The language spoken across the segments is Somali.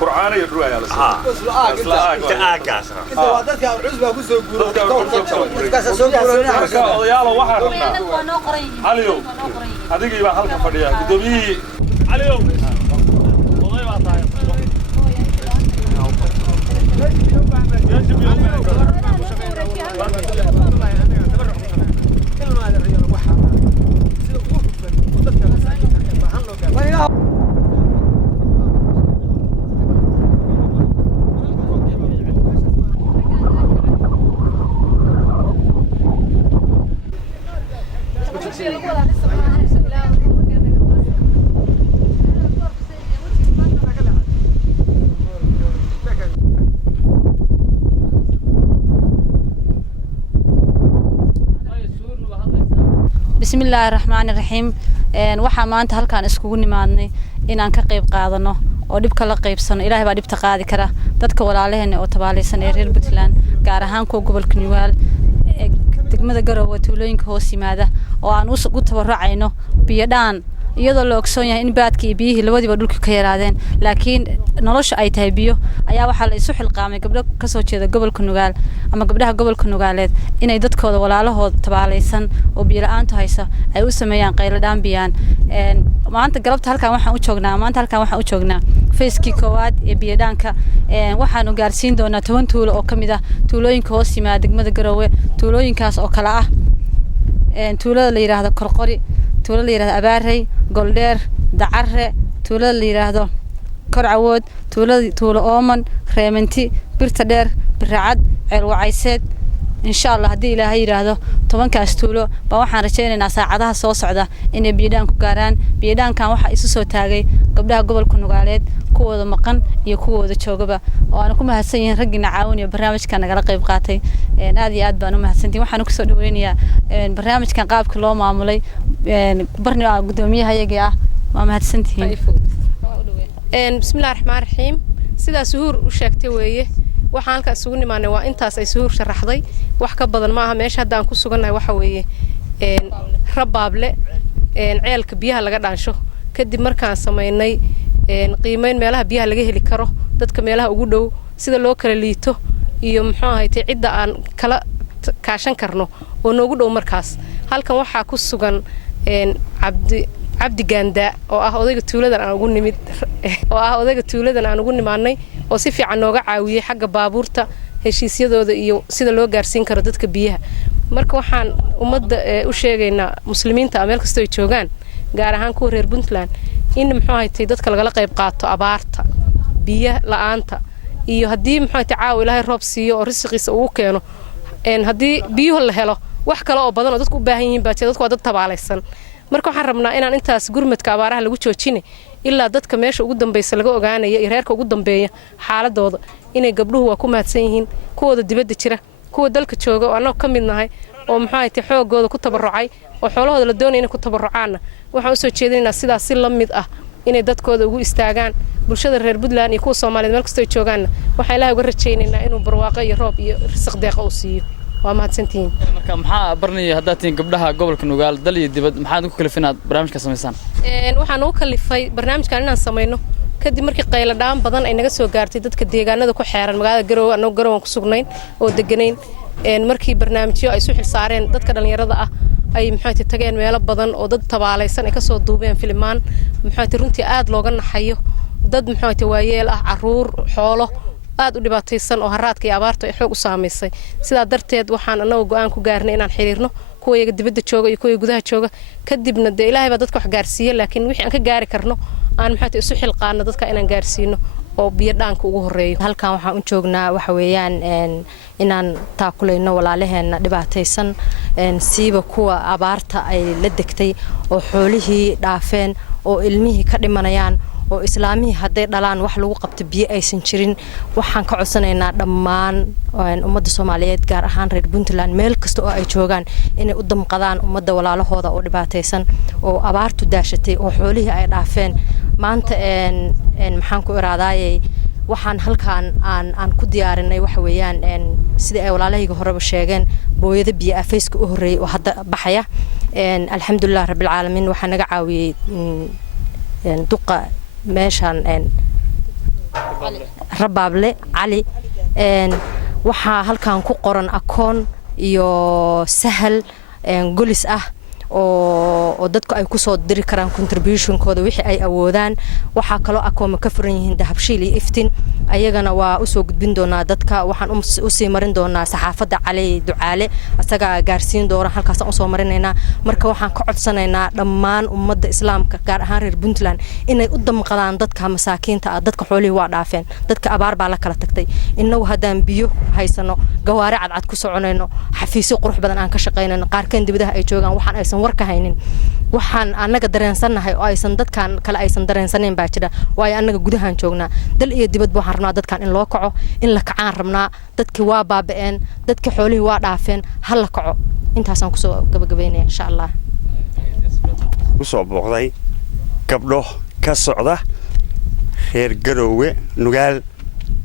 قرآن يدرو يا لسه لا كاس انت وادك عزبه كسو غورو يا الله waxaan rabnaa aliyo adigii baa halka fadhiya gudoomiyi aliyo oday baa tahay بسم الله الرحمن الرحيم waxaa maanta halkaan iskugu nimaadnay inaan ka qayb qaadano oo dibka la qaybsano ilaahay baa dibta qaadi kara dadka walaalaheena oo tabaalaysan ee reer Puntland gaar ahaan kuwa gobolka Nugaal degmada Garowe tuulooyinka hoos yimaada oo aan u tabarracayno biyo dhaan iyadoo la ogsoon yahay in baadka iyo biyihii labadiiba dhulka ka yaraadeen laakiin nolosha ay tahay biyo ayaa waxa la isu xilqaamay gabdho ka soo jeeda gobolka Nugaal ama gabdhaha gobolka Nugaaleed inay dadkooda walaalahood tabaalaysan oo biyo la'aanta haysa ay u sameeyaan qaylo dhaan biyaan maanta galabta halkaan waxaan u joognaa feeskii koowaad ee biyo dhaanka waxaan u gaarsiin doonaa 10 tuulo oo kamid ah tuulooyinka hoos yimaada degmada Garowe tuulooyinkaas oo kala ah tuulada la yiraahdo Korqori tuulada la yiraahdo Abaarey Goldheer Dacarre tuulada la yiraahdo Korcawood tuulo Ooman Reemanti Birta Dheer Biracad Ceelwacayseed insha Allah hadii Ilaahay yiraahdo 10kaas tuulo ba waxaan rajaynaynaa saacadaha soo socda inay biidaan ku gaaraan biidaankan waxa isu soo taagay gabdhaha gobolka Nugaaleed kuwooda maqan iyo kuwooda joogaba oo aan ku mahadsan yihiin ragina caawinaya barnaamijkan nagala qayb qaatay aad iyo aad baan u mahadsantiin waxaan ku soo dhaweynayaa barnaamijkan qaabka loo maamulay barnaamijka gudoomiyahayaga ah waa mahadsantiin bismillaahir rahmaanir rahiim sida suhur u sheegtay weeye waxaan halka isugu nimaanay waa intaas ay suhur sharaxday wax ka badan ma aha meesha hadda aan ku sugannahay waxa weeye rabaable ceelka biyaha laga dhaansho kadib markaan sameynay qiimeyn meelaha biyaha laga heli karo dadka meelaha ugu dhow sida loo kala liito iyo muxuu ahaayay cidda aan kala kaashan karno oo noogu dhow markaas halkan waxa ku sugan Cabdi Ganda oo ah odayga tuuladan aan ugu nimaanay oo si fiican nooga caawiyay xagga baabuurta heshiisyadooda iyo sida loo gaarsiin karo dadka biyaha marka waxaan ummadda u sheegaynaa muslimiinta meel kasta ay joogaan gaar ahaan kuwa reer Puntland in muxuu ahaayay dadka laga qayb qaato abaarta biyo la'aanta iyo hadii muxuu ahaayay caaw Ilaahay roob siiyo oo risqiisa uu keeno hadii biyo la helo wax kale oo badan oo dadku u baahan yihiin baa dadku waa dad tabaalaysan marka waxaan rabnaa inaan intaas gurmadka abaaraha lagu joojinay ilaa dadka meesha ugu dambeeyay laga ogaanayo iyo reerka ugu dambeeya xaaladooda inay gabdhuhu waa ku mahadsan yihiin kuwooda dibadda jira kuwa dalka jooga oo anoo kamid nahay oo maxay tahay xoogooda ku tabarucay oo xoolahooda la doonayay inay ku tabarucaan waxaan u soo jeedinaynaa sidaas si la mid ah inay dadkooda ugu istaagaan bulshada reer Puntland iyo kuwa Soomaaliyeed meel kasta ay joogaan waxaan Ilaahay uga rajaynaynaa inuu barwaaqo iyo roob iyo risq deeqa u siiyo waa mahadsantiin marka maxaa barnay hadda tiin gabdhaha gobolka Nugaal dal iyo dibad maxaad ku kalifinaad barnaamijka sameeysan waxaan u kalifay barnaamijkan inaan sameeyno kadib markii qaylo dhaan badan ay naga soo gaartay dadka deegaanada ku xeeran magaalada Garowe anoo Garowe ku sugnayn oo deganeyn markii barnaamijyo ay soo xil saareen dadka dhalinyarada ah ay maxay tageen meelo badan oo dad tabaalaysan ay ka soo duubeen filmaan maxay runtii aad looga naxayo dad maxay waayeel ah caruur xoolo aad u dhibaataysan oo haraadka iyo abaarta ay xoog u saameysay sida darteed waxaan anagu go'aan ku gaarnay inaan xiriirno kuwa iyaga dibadda jooga iyo kuwa gudaha jooga kadibna Ilaahay baa dadka wax gaarsiiyay laakiin wixii aan ka gaari karno aan maxay isu xilqaano dadka inaan gaarsiino oo biyo dhaanka ugu horeeyo. halkan waxaan u joognaa waxa weeyaan inaan taakulayno walaalaheena dhibaataysan siiba kuwa abaarta ay la degtay oo xoolihii dhaafeen oo ilmihii ka dhimanayaan oo islaamihii hadday dhalaan wax lagu qabto biyo aysan jirin. waxaan ka codsanaynaa dhammaan ummadda Soomaaliyeed gaar ahaan reer Puntland meel kasta oo ay joogaan inay u damqadaan ummadda walaalahooda oo dhibaataysan oo abaartu daashatay oo xoolihii ay dhaafeen. maanta maxaan ku iraadaayay waxaan halkaan aan ku diyaarinay waxa weeyaan sida ay walaalahayga horeba sheegeen booyada biyo afayska u horeeyay oo hadda baxaya. alxamdulillah rabbil caalamiin waxaa naga caawiyay duqa meeshan Rabaable Cali waxaa halkaan ku qoran akoon iyo sahal golis ah oo dadku ay ku soo diri karaan contribution-kooda wixii ay awoodaan. waxaa kaloo akooma ka furan yihiin dahabshiil iyo iftiin ayagana waa u soo gudbin doonaa dadka. waxaan u sii marin doonaa saxaafadda Cali Ducaale asaga gaarsiin doona halkaas aan u soo marinaynaa. marka waxaan ka codsanaynaa dhammaan ummadda islaamka gaar ahaan reer Puntland inay u damqadaan dadka masaakiinta ah. dadka xoolihii waa dhaafeen, dadka abaar baa la kala tagtay. inagu haddaan biyo haysano gawaari cadcad ku soconayno xafiisyo qurux badan aan ka shaqaynayno qaarkan dibadaha ay joogaan waxaan aysan warka haynin waxaan anaga dareensanahay oo aysan dadkan kale aysan dareensaneen baa jira. waayo anaga gudahan joognaa dal iyo dibadba waxaan rabnaa dadkan in loo kaco in la kacaan rabnaa. dadkii waa baaba'een, dadkii xoolihii waa dhaafeen, ha la kaco. intaasaan kusoo gabagabeynaya insha Allah. kusoo booqday gabdho ka socda reer Garowe Nugaal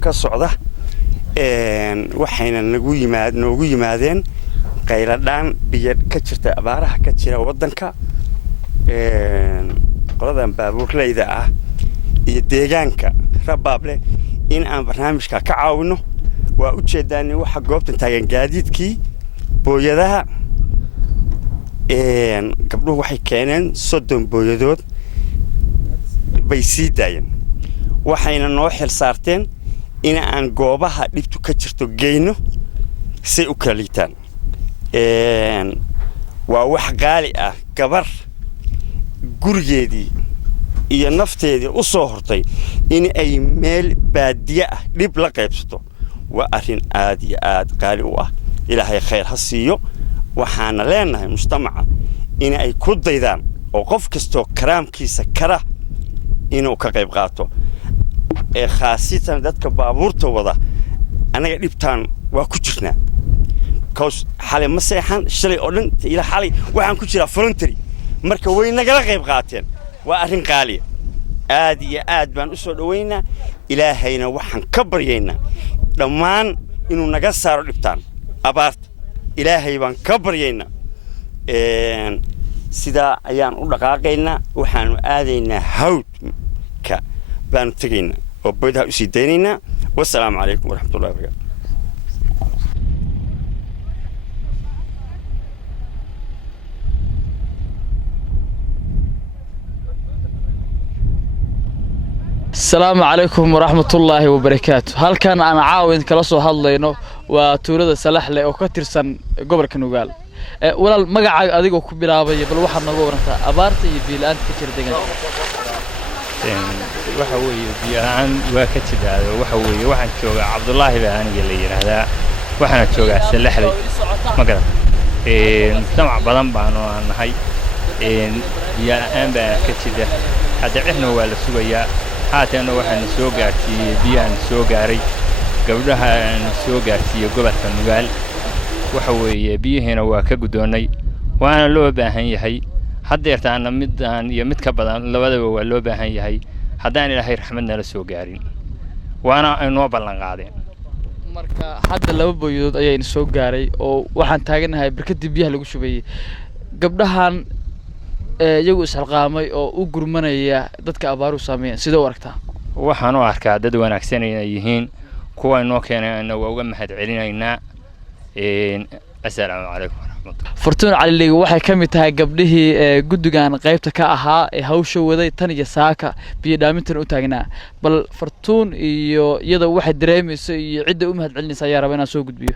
ka socda waxayna noogu yimaadeen qayladhaan biyo ka jirta abaaraha ka jira wadanka. qoladan baabuurleyda ah iyo deegaanka Rabaable in aan barnaamijka ka caawino. waa u jeedaan waxa goobtan taagan gaadiidkii booyadaha. gabdhuhu waxay keeneen 30 booyadood bay sii daayeen. waxayna noo xil saarteen in aan goobaha dhibtu ka jirto geyno si u kala liitaan. waa wax qaali ah gabar gurigeedii iyo nafteedii u soo hortay in ay meel baadiye ah dhib la qaybsato. waa arrin aad iyo aad qaali u ah. ilaahay khayr ha siiyo. waxaana leenahay mujtamaca in ay ku daydaan oo qof kastoo karaamkiisa kara inuu ka qayb qaato. khaasatan dadka baabuurta wada anaga dhibtaan waa ku jirnaa. xalay ma seexan shalay oo dhan ila xalay waxaan ku jiraa voluntary marka way nagala qayb qaateen. waa arrin qaali aad iyo aad baan u soo dhaweynaa. ilaahayna waxaan ka baryaynaa dhammaan inuu naga saaro dhibtaan abaarta. ilaahay baan ka baryaynaa. sidaa ayaan u dhaqaaqaynaa. waxaanu aadaynaa hawdka baanu tegaynaa oo boydaha u sii daynaynaa. wassalaamu calaykum waraxmatullahi wabarakaatu. السلام عليكم ورحمة الله وبركاته. هل كان أنا عاون كلاسو هاللينو وتورد سلاحله أو كتيرسن قبل كنوجال ولا المجا أديكو كبيرابي بل واحد نقول أنت أبارتي بيلان كتير دقيقة. وحوي بيان وكتير هذا وحوي واحد شو عبد الله بهاني اللي هذا واحد شو سلاحله ما قدر. سمع بدن بانو عن هاي يا أنا بكتير هذا إحنا ولا سويا haatan waxaan soo gaartay biyaan soo gaaray gabdhaha soo gaartay gobolka Nugaal. waxa weeye biyaheena waa ka gudoonay waana loo baahan yahay hadeertaana midaan iyo mid ka badan labadaba waa loo baahan yahay hadaan Ilaahay raxmadna la soo gaarin waana inoo ballan qaadeen. marka hadda laba booyadood ayay soo gaaray oo waxaan taaganahay barkadii biyaha lagu shubay. gabdhahan iyagu isxilqaamay oo u gurmanaya dadka abaaru saameeyay sida u aragtaa. waxaan u arkaa dad wanaagsan inay yihiin kuwa inoo keenayna waa uga mahad celinaynaa. assalaamu calaykum waraxmatullahi. Fortune Cali waxay ka mid tahay gabdhihii guddigan qaybta ka ahaa ee hawsha waday tan iyo saaka biyo dhaamintan u taagnaa. bal Fortune iyo iyada waxay dareemayso iyo cidda u mahad celinaysa ayaa raba inaan soo gudbiyo.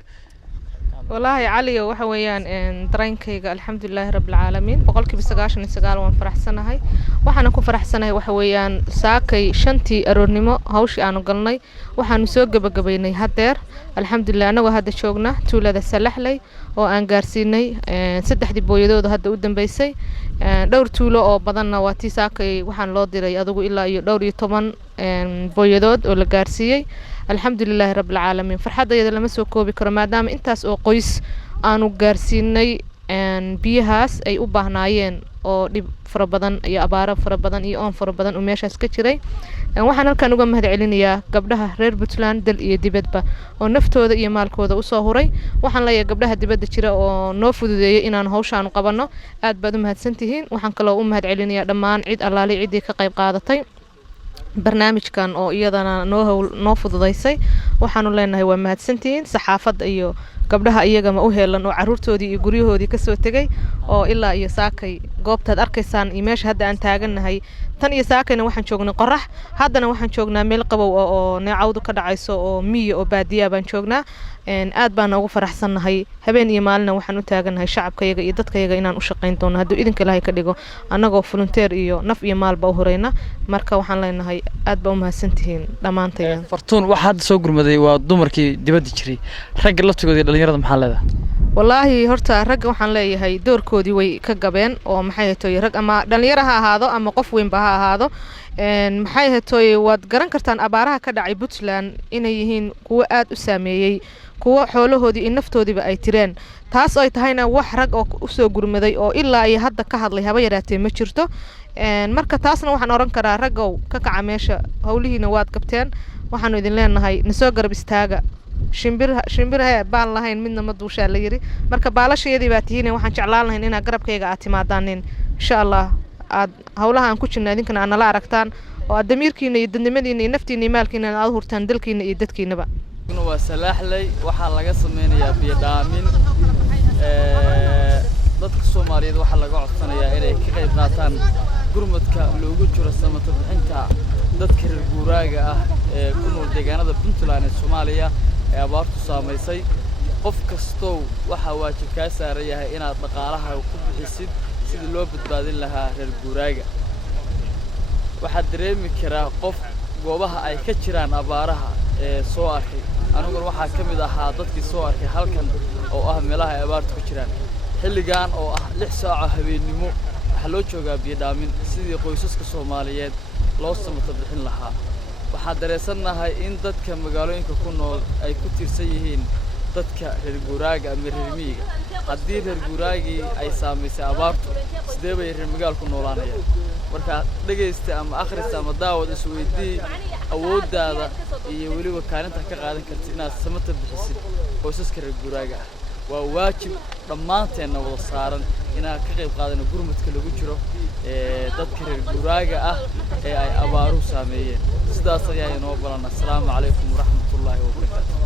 والله علي waxa weeyaan dareenkayga alxamdulillaah rabbil caalamiin boqolkiiba 99 waan faraxsanahay waxaan ku faraxsanahay waxa weeyaan saakay shantii aroornimo hawshii aanu galnay waxaan soo gabagabaynay hadeer alxamdulillaah anagu hadda joogna tuulada Salaxley oo aan gaarsiinay saddexdii booyadood hadda u dambeysay dhowr tuulo oo badanna waa tii saakay waxaan loo diray adigu ilaa iyo dhowr iyo 10 booyadood oo la gaarsiiyay alxamdulillaah rabbil caalamiin farxadayda lama soo koobi karo maadaama intaas oo qoys aanu gaarsiinay biyahaas ay u baahnaayeen oo dib fara badan iyo abaaro fara badan iyo oon fara badan oo meeshaas ka jiray waxaan halkan uga mahadcelinayaa gabdhaha reer Puntland dal iyo dibadba oo naftooda iyo maalkooda u soo huray waxaan leeyahay gabdhaha dibadda jira oo noo fududeeyay inaan hawshaan u qabanno aad baad u mahadsantihiin waxaan kaloo u mahadcelinayaa dhammaan cid allaali cidii ka qayb qaadatay barnaamijkan oo iyadana noo fududeysay waxaanu leenahay waa mahadsantihiin saxaafadda iyo gabdhaha iyaga ma u heelan oo caruurtoodii iyo guryahoodii ka soo tagay oo ilaa iyo saakay goobtaad arkaysaan iyo meesha hadda aan taaganahay tan iyo saakayna waxaan joognay qorax haddana waxaan joognaa meel qabow oo neecawdu ka dhacayso oo miyi oo baadiya baan joognaa aad baan ugu faraxsanahay habeen iyo maalin waxaan u taaganahay shacabkayaga iyo dadkayaga inaan u shaqeyn doono haddii idinka Ilaahay ka dhigo anagoo volunteer iyo naf iyo maalba u horeyna marka waxaan leenahay aad baa u mahadsantihiin dhamaanteen fartuun waxa hadda soo gurmaday waa dumarkii dibadda jiray ragga laftigoodii dhalinyarada maxaa leedahay والله horta rag waxaan leeyahay doorkoodii way ka gabeen oo maxay tahay rag ama dhalinyaro ha ahaado ama qof weyn ba ha ahaado maxay tahay waad garan kartaan abaaraha ka dhacay Puntland inay yihiin kuwa aad u saameeyay kuwa xoolahoodii in naftoodiiba ay tireen taas ay tahayna wax rag oo u soo gurmaday oo ilaa ay hadda ka hadlay haba yaraatee ma jirto marka taasna waxaan oran karaa ragow ka kaca meesha hawlihiina waad qabteen waxaanu idin leenahay nasoo garab istaaga shimbiraha baan lahayn midna ma duushaa la yiri marka baalasheedii baa tihiin waxaan jeclaan lahayn inaad garabkayga aad timaadaan insha Allah aad hawlaha aan ku jirnaa idinkana aan la aragtaan oo aad damiirkiina iyo dadnimadiina iyo naftiina iyo maalkiina aad hurtaan dalkiina iyo dadkiinaba waa Salaxley waxa laga sameeyaa biyo dhaamin dadka Soomaaliyeed waxa laga codsanayaa inay ka qayb qaataan gurmadka loogu jiro samata bixinta dadka reer guuraaga ah ee ku nool deegaanada Puntland ee Soomaaliya ee abaartu saameysay qof kasto waxa waajib ka saaran yahay inaad dhaqaalaha ku bixisid sidii loo badbaadin lahaa reer guuraaga waxa dareemi karaa qof goobaha ay ka jiraan abaaraha ee soo arkay aniguna waxa kamid ahaa dadkii soo arkay halkan oo ah meelaha ay abaartu ku jiraan xilligan oo ah 6 saac habeenimo waxa loo joogaa biyo dhaamin sidii qoysaska Soomaaliyeed loo samata bixin lahaa waxa dareesanahay in dadka magaalooyinka ku nool ay ku tirsan yihiin dadka reer guuraaga ama reer miyiga haddii reer guuraagii ay saameysay abaartu sidee bay reer magaalku noolaanayaan marka dhageysta ama akhrista ama daawad isweydii awooddaada iyo weliba kaalinta ka qaadan kartid inaad samata bixisid qoysaska reer guuraaga ah waa waajib dhammaanteena wada saaran inaan ka qayb qaadano gurmadka lagu jiro dadka reer guuraaga ah ee ay abaaruhu saameeyeen sidaas ayaa inoo balan assalaamu calaykum waraxmatullaahi wabarakaatuh